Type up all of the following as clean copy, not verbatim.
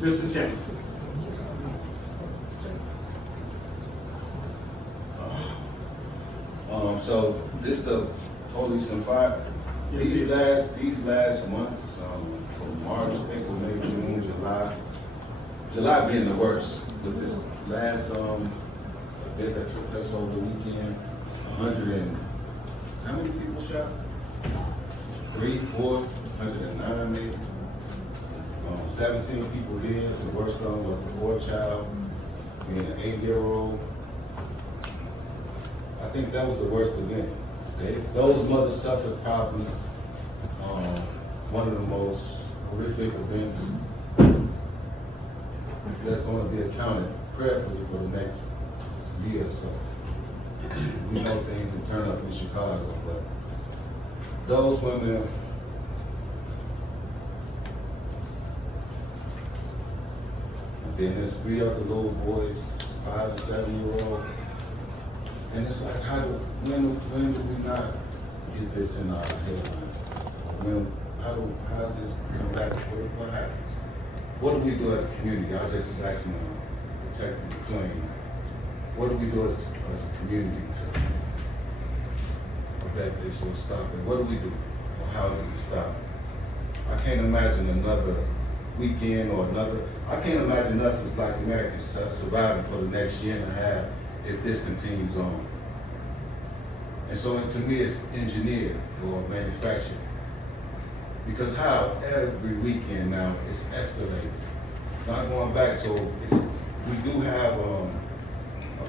Mr. Sims. So this the police and fire. Yes, These last months, from March, April, May, June, July being the worst. With this last event that took place over the weekend, 100 and how many people shot? 3, 4, 109 maybe. 17 people dead. The worst of them was the boy child, being an 8-year-old. I think that was the worst event. Those mothers suffered probably one of the most horrific events that's going to be accounted prayerfully for the next year or so. We know things can turn up in Chicago, but those women, and then there's 3 other little boys, 5 and 7-year-old. And it's like, when do we not get this in our headlines? How does this come back? What happens? What do we do as a community? I just was asking protecting the plane. What do we do as a community to that they should stop it? What do we do? Or how does it stop? I can't imagine another weekend or I can't imagine us as Black Americans surviving for the next year and a half if this continues on. And so to me it's engineered or manufactured. Because how every weekend now it's escalating. It's not going back, so we do have a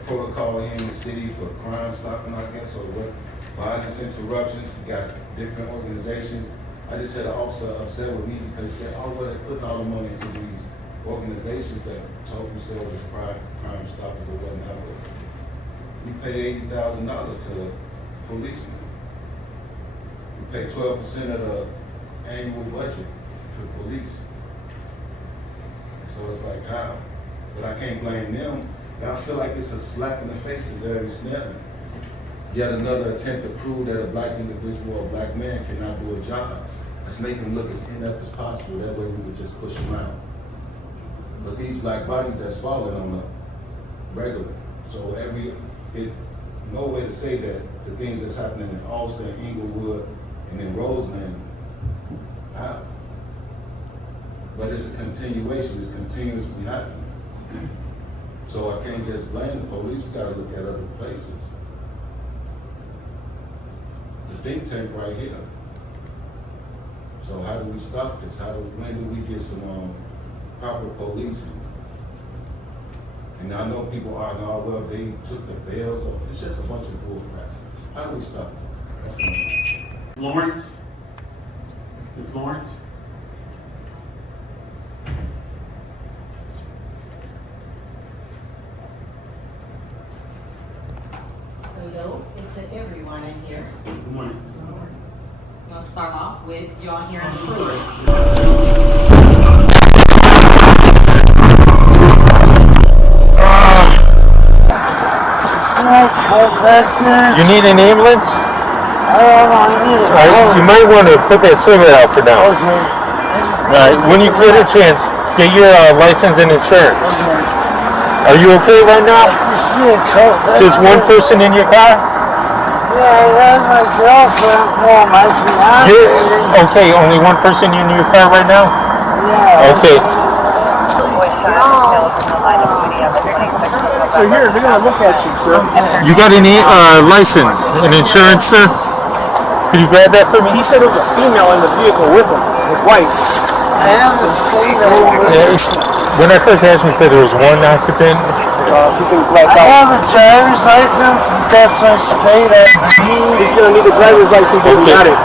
protocol here in the city for crime stopping, I guess, or what, violence interruptions. We got different organizations. I just had an officer upset with me because he said, oh, well, they're putting all the money into these organizations that told themselves as crime stoppers or whatnot. But we pay $80,000 to policemen. We pay 12% of the annual budget to police. So it's like, how? But I can't blame them. I feel like it's a slap in the face of Larry Snellman. Yet another attempt to prove that a Black individual or a Black man cannot do a job. Let's make him look as inept as possible. That way we could just push him out. But these Black bodies that's falling on the regular. So it's no way to say that the things that's happening in Austin, Inglewood, and in Roseland, how? But it's a continuation, it's continuously happening. So I can't just blame the police, we gotta look at other places. The think tank right here. So how do we stop this? When do we get some proper policing? And I know people are now, well, they took the bails off. It's just a bunch of bullcrap. How do we stop this? That's what I'm asking. Lawrence? Ms. Lawrence? Hello, it's to everyone in here. Good morning. I'm gonna start off with y'all hearing the crew. You need an ambulance? You might want to put that cigarette out for now. Okay. Alright, when you get a chance, get your license and insurance. Are you okay right now? Just one person in your car? Yeah, I have my girlfriend, well, my fiance. Okay, only one person in your car right now? Yeah. Okay. So here, they're gonna look at you, sir. You got any license and insurance, sir? Could you grab that for me? He said there was a female in the vehicle with him, his wife. I have the state over Yeah, when I first asked him, he said there was one occupant. He's in blacked out. I have a driver's license, but that's my state ID. He's gonna need a driver's license if he got it.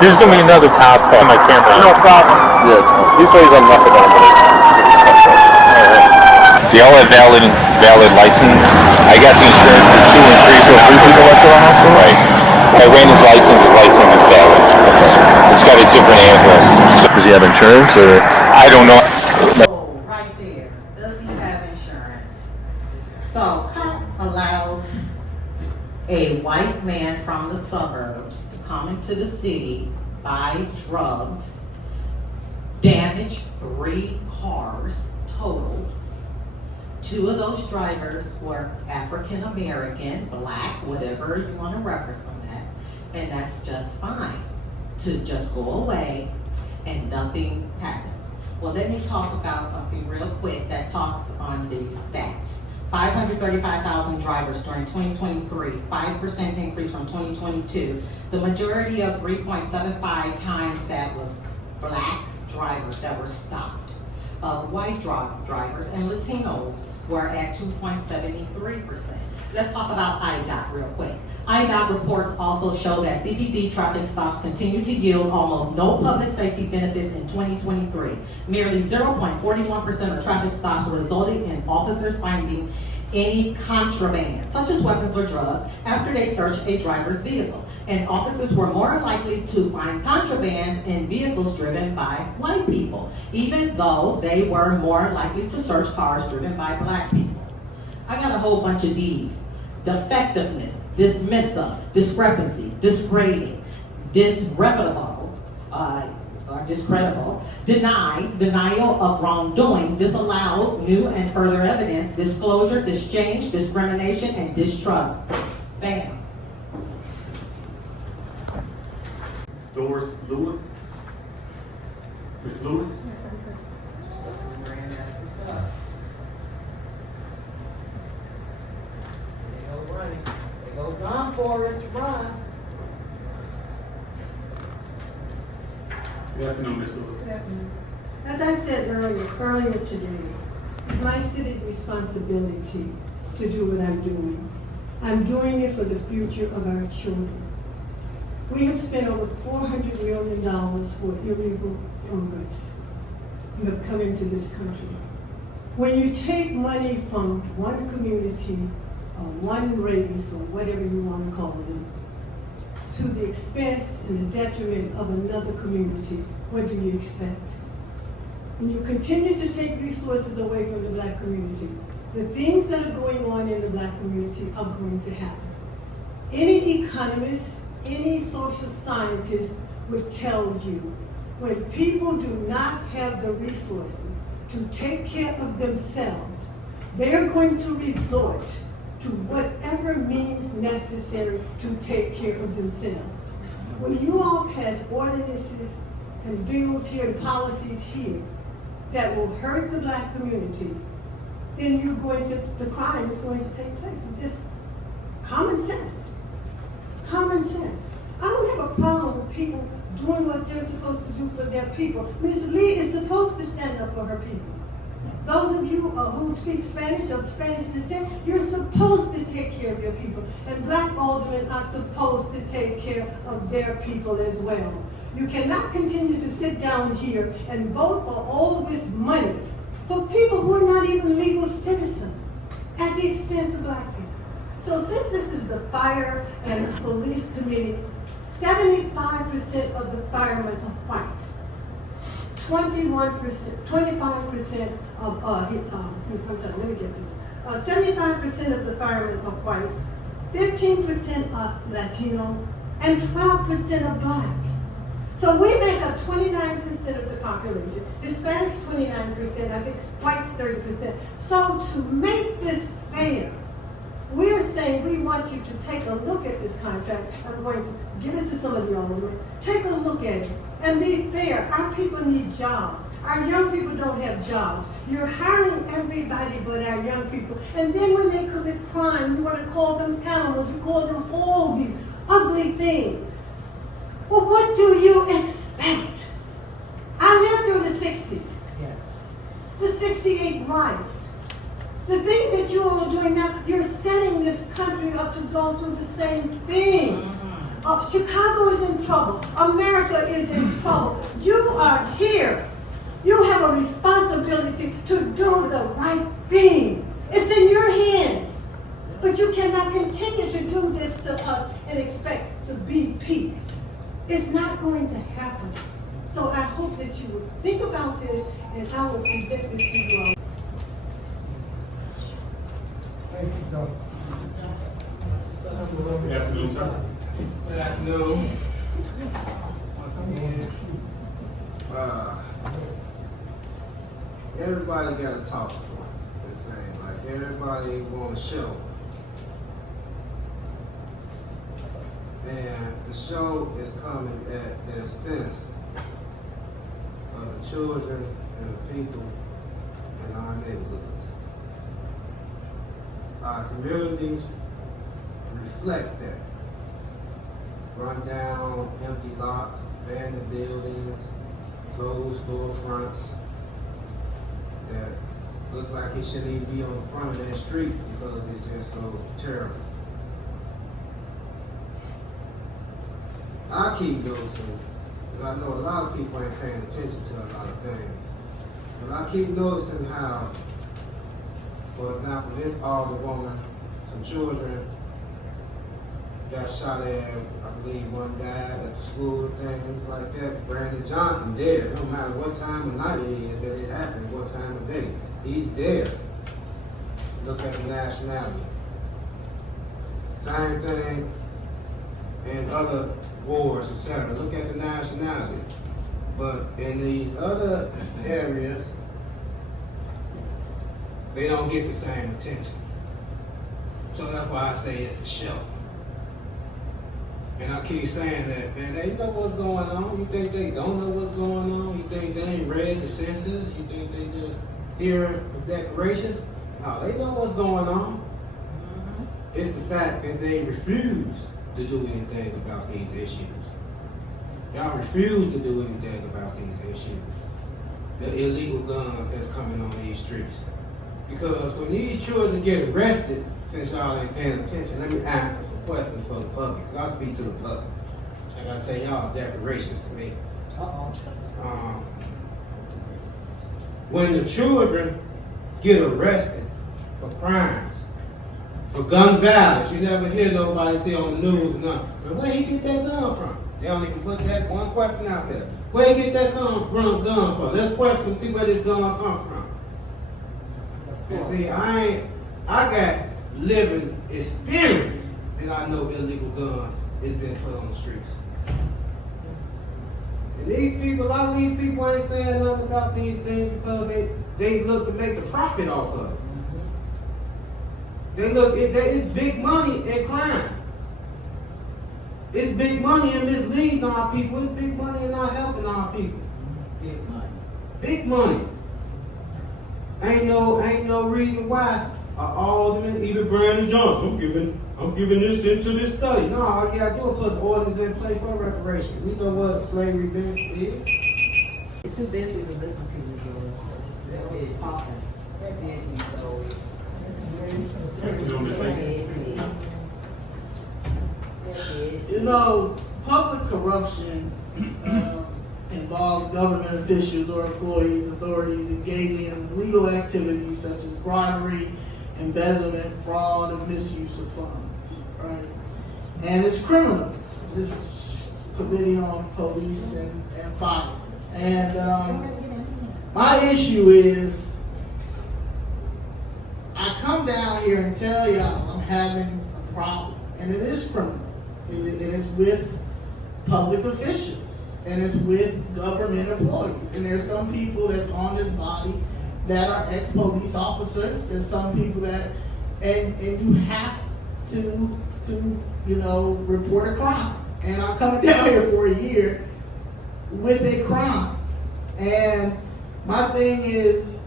There's gonna be another cop on my camera. No problem. Yeah, he says I'm not the one. They all have valid license. I got the insurance for 2 and 3, so 3 people went to the hospital? Right. I ran his license is valid. It's got a different address. Does he have insurance or? I don't know. So, right there, does he have insurance? So, COP allows a white man from the suburbs to come into the city, buy drugs, damaged 3 cars total. 2 of those drivers were African American, black, whatever you want to reference on that, and that's just fine to just go away and nothing happens. Well, let me talk about something real quick that talks on these stats. 535,000 drivers during 2023, 5% increase from 2022. The majority of 3.75 times that was black drivers that were stopped. Of white drivers and Latinos were at 2.73%. Let's talk about IDOT real quick. IDOT reports also show that CBD traffic stops continue to yield almost no public safety benefits in 2023. Merely 0.41% of traffic stops resulted in officers finding any contraband, such as weapons or drugs, after they searched a driver's vehicle. And officers were more likely to find contrabands in vehicles driven by white people, even though they were more likely to search cars driven by black people. I got a whole bunch of D's. Defectiveness, dismissive, discrepancy, disgrading, disreputable, discreditable, denial of wrongdoing, disallowed, new and further evidence, disclosure, dischange, discrimination, and distrust. Bam. Doris Lewis. Miss Lewis. They go run, Forrest, run. Good afternoon, Miss Lewis. Good afternoon. As I said earlier today, it's my civic responsibility to do what I'm doing. I'm doing it for the future of our children. We have spent over $400 million for illegal immigrants who have come into this country. When you take money from one community or one race or whatever you want to call them, to the expense and the detriment of another community, what do you expect? When you continue to take resources away from the black community, the things that are going on in the black community are going to happen. Any economist, any social scientist would tell you, when people do not have the resources to take care of themselves, they're going to resort to whatever means necessary to take care of themselves. When you all pass ordinances and bills here and policies here that will hurt the black community, then the crime is going to take place. It's just common sense. Common sense. I don't have a problem with people doing what they're supposed to do for their people. Ms. Lee is supposed to stand up for her people. Those of you who speak Spanish or Spanish descent, you're supposed to take care of your people. And black aldermen are supposed to take care of their people as well. You cannot continue to sit down here and vote for all of this money for people who are not even legal citizens at the expense of black people. So since this is the Fire and Police Committee, 75% of the firemen are white. 25% of, I'm sorry, let me get this. 75% of the firemen are white, 15% are Latino, and 12% are black. So we make up 29% of the population. Hispanics 29%, I think whites 30%. So to make this fair, we're saying we want you to take a look at this contract. I'm going to give it to some of y'all. Take a look at it and be fair. Our people need jobs. Our young people don't have jobs. You're hiring everybody but our young people. And then when they commit crime, you want to call them animals. You call them all these ugly things. Well, what do you expect? I lived through the 60s. Yes. The 68 riot. The things that you all are doing now, you're setting this country up to go through the same things. Chicago is in trouble. America is in trouble. You are here. You have a responsibility to do the right thing. It's in your hands. But you cannot continue to do this to us and expect to be peace. It's not going to happen. So I hope that you would think about this, and I will present this to you all. Good afternoon, sir. Good afternoon. everybody got a talking point. It's saying like everybody want to show. And the show is coming at the expense of the children and the people in our neighborhoods. Our communities reflect that. Run down, empty lots, abandoned buildings, closed storefronts that look like it shouldn't even be on the front of that street because it's just so terrible. I keep noticing, and I know a lot of people ain't paying attention to a lot of things, but I keep noticing how, for example, this older woman, some children got shot at, I believe one died at the school, things like that. Brandon Johnson there, no matter what time of night it is that it happened, what time of day, he's there. Look at the nationality. Same thing in other wars, etc. Look at the nationality. But in these other areas, they don't get the same attention. So that's why I say it's a show. And I keep saying that, man, they know what's going on. You think they don't know what's going on? You think they ain't read the census? You think they just hear the declarations? No, they know what's going on. It's the fact that they refuse to do anything about these issues. Y'all refuse to do anything about these issues. The illegal guns that's coming on these streets. Because when these children get arrested, since y'all ain't paying attention, let me answer some questions for the public. I'll speak to the public. Like I say, y'all declarations to me. When the children get arrested for crimes, for gun violence, you never hear nobody say on the news, none. But where he get that gun from? They don't even put that one question out there. Where he get that gun from? Let's question, see where this gun come from. And see, I got living experience that I know illegal guns is being put on the streets. And these people, a lot of these people ain't saying nothing about these things because they look to make the profit off of it. They look, it's big money in crime. It's big money in misleading our people. It's big money in not helping our people. Big money. Big money. Ain't no reason why alderman, even Brandon Johnson, I'm giving this into this study. No, all you gotta do is put the ordinance in place for reparation. We know what slavery is. You're too busy to listen to you, Joel. They're busy talking. They're busy, so. You know, public corruption involves government officials or employees, authorities engaging in illegal activities such as bribery, embezzlement, fraud, and misuse of funds, right? And it's criminal. This is Committee on Police and Fire. And my issue is, I come down here and tell y'all I'm having a problem, and it is criminal. It is with public officials, and it's with government employees. And there's some people that's on this body that are ex-police officers. There's some people that, and you have to report a crime. And I'm coming down here for a year with a crime. And my thing is,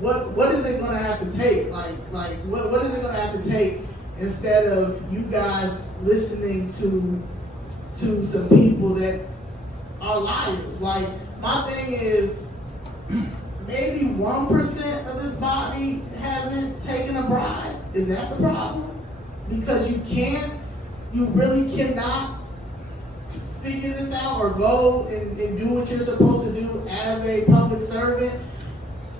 what is it gonna have to take? What is it gonna have to take instead of you guys listening to some people that are liars? Like, my thing is, maybe 1% of this body hasn't taken a bribe. Is that the problem? Because you really cannot figure this out or go and do what you're supposed to do as a public servant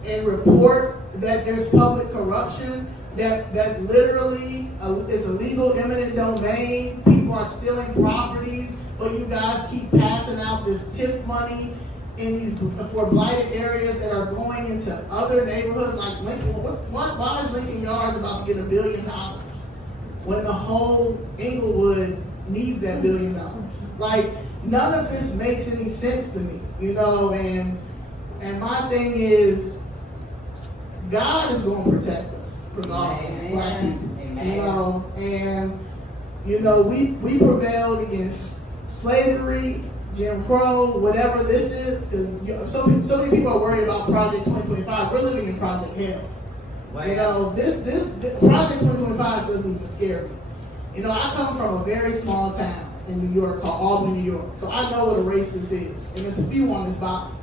and report that there's public corruption, that literally is illegal eminent domain, people are stealing properties, but you guys keep passing out this TIF money in these for blighted areas that are going into other neighborhoods like Lincoln. Why is Lincoln Yards about to get $1 billion when the whole Inglewood needs that $1 billion? Like, none of this makes any sense to me, you know, and my thing is, God is going to protect us, regardless, black people, you know, and, you know, we prevailed against slavery, Jim Crow, whatever this is, because so many people are worried about Project 2025. We're living in Project Hell. You know, this Project 2025 doesn't even scare me. You know, I come from a very small town in New York called Albany, New York. So I know what a racist is, and there's a few on this body.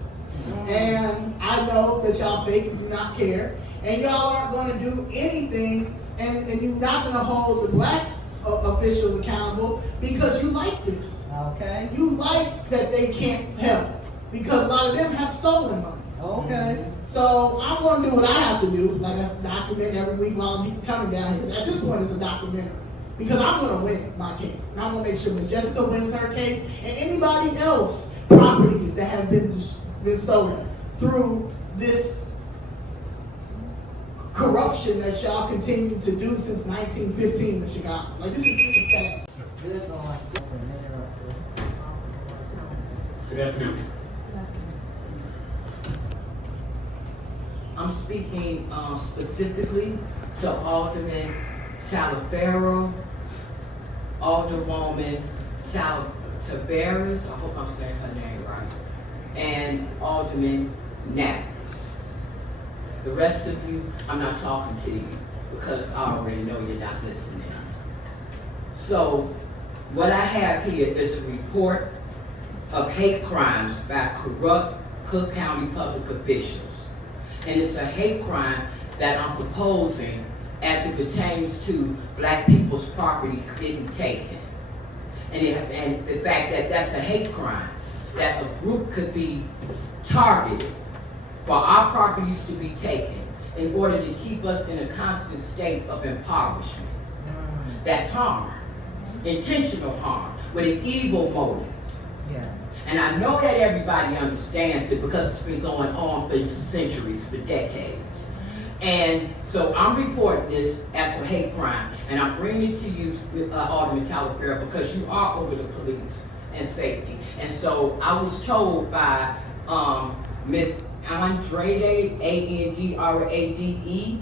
And I know that y'all fake and do not care, and y'all aren't going to do anything, and you're not going to hold the black officials accountable because you like this. Okay. You like that they can't help because a lot of them have stolen money. Okay. So I'm going to do what I have to do, like I document every week while I'm coming down here. At this point, it's a documentary because I'm going to win my case. And I'm going to make sure Miss Jessica wins her case and anybody else properties that have been stolen through this corruption that y'all continue to do since 1915 in Chicago. Like, this is sad. Good Lord. Good afternoon. I'm speaking specifically to Alderman Talaferro, Alderwoman Taveras, I hope I'm saying her name right, and Alderman Nappers. The rest of you, I'm not talking to you because I already know you're not listening. So what I have here is a report of hate crimes by corrupt Cook County public officials. And it's a hate crime that I'm proposing as it pertains to black people's properties getting taken. And the fact that that's a hate crime, that a group could be targeted for our properties to be taken in order to keep us in a constant state of impoverishment. That's harm, intentional harm, with an evil motive. Yes. And I know that everybody understands it because it's been going on for centuries, for decades. And so I'm reporting this as a hate crime, and I'm bringing it to you, Alderman Talaferro, because you are over the police and safety. And so I was told by Miss Andrade, Andrade,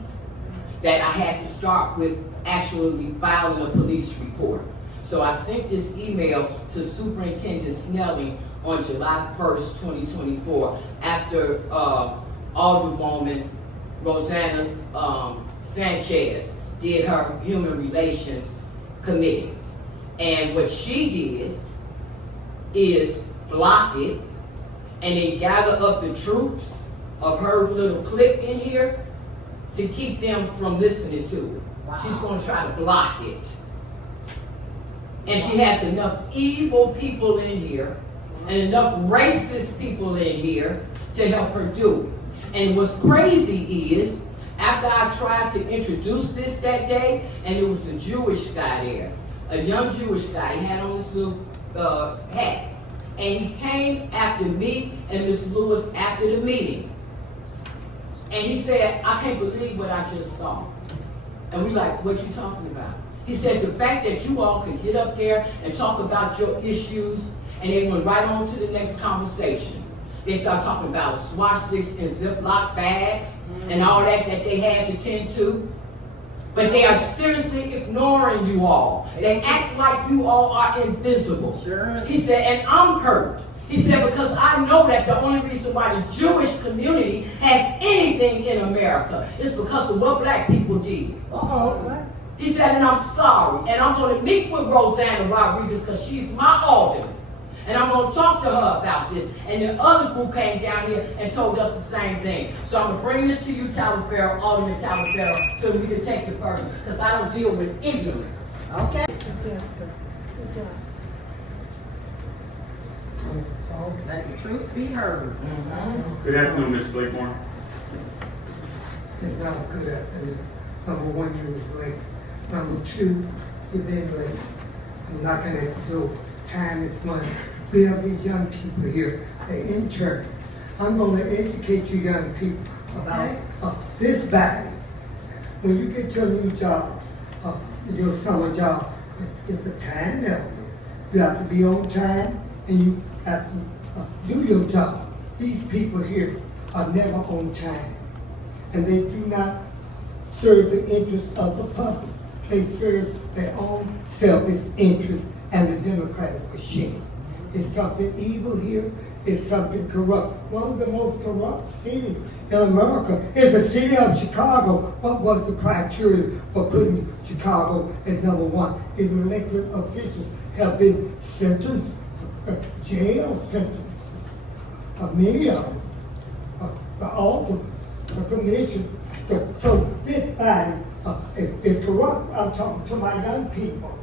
that I had to start with actually filing a police report. So I sent this email to Superintendent Snelling on July 1st, 2024, after Alderwoman Rosanna Sanchez did her Human Relations Committee. And what she did is block it and then gather up the troops of her little clique in here to keep them from listening to it. Wow. She's going to try to block it. And she has enough evil people in here and enough racist people in here to help her do it. And what's crazy is, after I tried to introduce this that day, and it was a Jewish guy there, a young Jewish guy, he had on this little hat. And he came after me and Miss Lewis after the meeting. And he said, I can't believe what I just saw. And we like, what you talking about? He said, the fact that you all could get up there and talk about your issues, and they went right on to the next conversation. They started talking about swastikas and Ziploc bags and all that they had to tend to. But they are seriously ignoring you all. They act like you all are invisible. Sure. He said, and I'm hurt. He said, because I know that the only reason why the Jewish community has anything in America is because of what black people did. Uh-oh. He said, and I'm sorry. And I'm going to meet with Rosanna Rodriguez because she's my alderman. And I'm going to talk to her about this. And the other group came down here and told us the same thing. So I'm going to bring this to you, Talaferro, Alderman Talaferro, so we can take it further. Because I don't deal with ignorance. Okay. Good job. Let the truth be heard. Good afternoon, Ms. Blakeborn. It's not a good afternoon. Number one, you was late. Number two, you've been late. I'm knocking at the door. Time is money. We have these young people here. They're in church. I'm going to educate you young people about this body. When you get your new job, your summer job, it's a time element. You have to be on time and you have to do your job. These people here are never on time, and they do not serve the interests of the public. They serve their own selfish interests and the democratic machine. It's something evil here. It's something corrupt. One of the most corrupt cities in America is the city of Chicago. What was the criteria for putting Chicago at number one? If elected officials have been sentenced, jail sentenced, many of them, the aldermen, the commission. So this body is corrupt. I'm talking to my young people.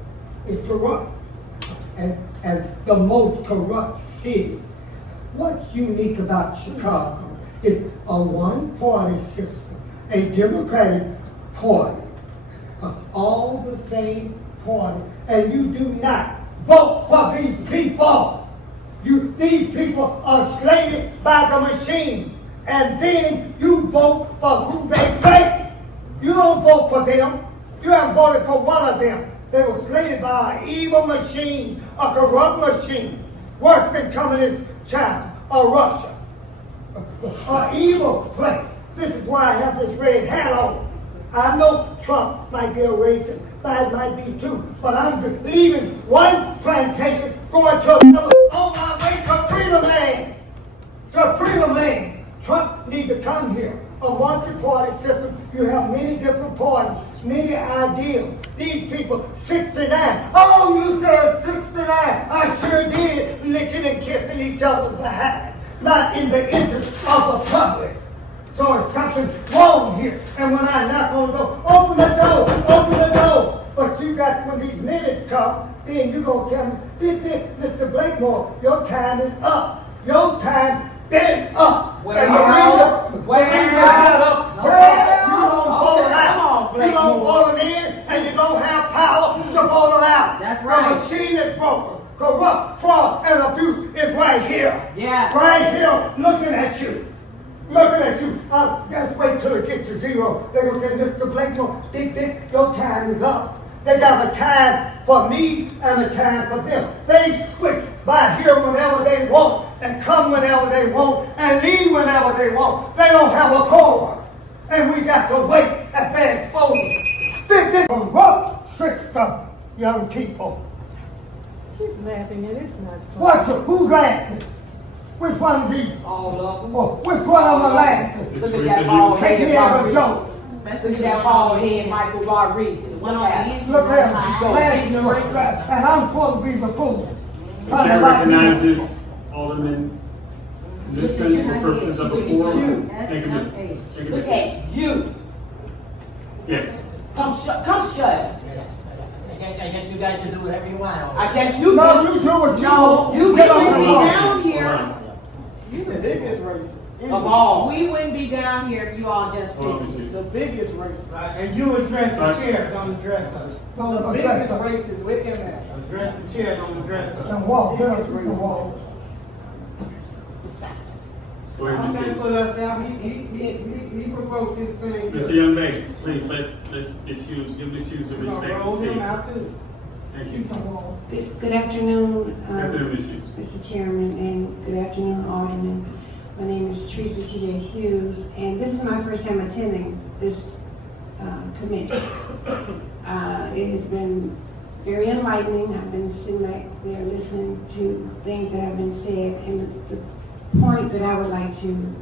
It's corrupt. And the most corrupt city. What's unique about Chicago is a one-party system, a Democratic party, all the same party, and you do not vote for these people. These people are slated by the machine, and then you vote for who they say. You don't vote for them. You haven't voted for one of them. They were slated by an evil machine, a corrupt machine, worse than communist China or Russia, an evil place. This is why I have this red hat on. I know Trump might be a racist, I might be too, but I'm leaving one plantation, going to another, on my way to Freedom Land. To Freedom Land. Trump needs to come here. A multi-party system, you have many different parties, many ideas. These people, 69. Oh, you said 69. I sure did, licking and kissing each other's behind. Not in the interest of the public. So it's something wrong here. And when I knock on the door, open the door, open the door. But you got, when these minutes come, then you gonna tell me, Mr. Blakemore, your time is up. Your time been up. Well, and the reason not up, because you don't vote out. You don't vote them in, and you don't have power to vote them out. That's right. The machine is broken. Corrupt, fraud, and abuse is right here. Yes. Right here, looking at you. Looking at you. Just wait till it gets to zero. They're going to say, Mr. Blakemore, your time is up. They got a time for me and a time for them. They switch by here whenever they want, and come whenever they want, and leave whenever they want. They don't have a quorum. And we got to wait at their exposure. This is a corrupt system, young people. She's laughing and it's not funny. Who's laughing? Which one of these? All of them. Which one of them are laughing? Look at that bald Take head me as a Rodriguez. joke. Look at that bald head Michael Rodriguez. One on the end. Look at him. And I'm supposed to be the fool. The chair recognizes Alderman Nixon for purposes of a forum. Thank you, Ms. Thank you, Look Ms. at you. Yes. Come shut. I guess you guys can do whatever you want. I guess you No, do. you do what you No, want. you Get wouldn't on be the phone. down Hold here on. You the biggest racist. of all. We wouldn't be down here if you all just Hold on, fixed Ms. it. The biggest racist. And you address the chair, don't address us. The biggest racist with MS. Address the chair, don't address us. And walk, girl, Biggest you can walk. racist. Go ahead, I'm Ms. trying to Hughes. put us out, he provoked this thing. Mr. Young Bay, please, let Ms. Hughes, give Ms. Hughes the We're gonna respect roll to him speak. out too. Thank you. Good afternoon, Good afternoon, Ms. Hughes. Mr. Chairman, and good afternoon, Alderman. My name is Teresa T.J. Hughes, and this is my first time attending this committee. It has been very enlightening. I've been sitting back there listening to things that have been said, and the point that I would like to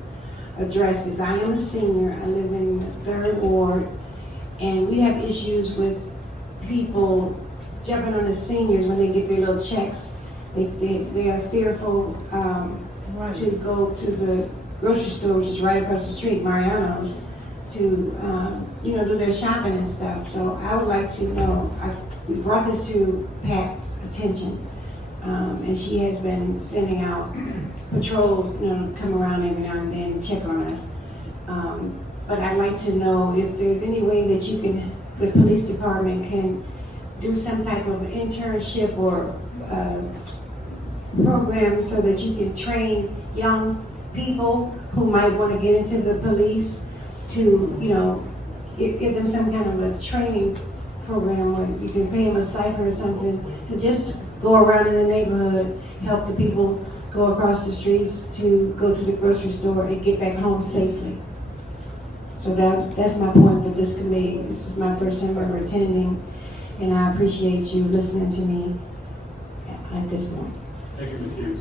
address is I am a senior. I live in the 3rd Ward, and we have issues with people jumping on the seniors when they get their little checks. They are fearful to go to the grocery store, which is right across the street, Mariano's, to do their shopping and stuff. So I would like to know, we brought this to Pat's attention, and she has been sending out patrols, come around every now and then and check on us. But I'd like to know if there's any way that the police department can do some type of internship or program so that you can train young people who might want to get into the police to, give them some kind of a training program where you can pay them a stipend or something to just go around in the neighborhood, help the people go across the streets to go to the grocery store and get back home safely. So that's my point for this committee. This is my first time ever attending, and I appreciate you listening to me at this point. Thank you, Ms. Hughes.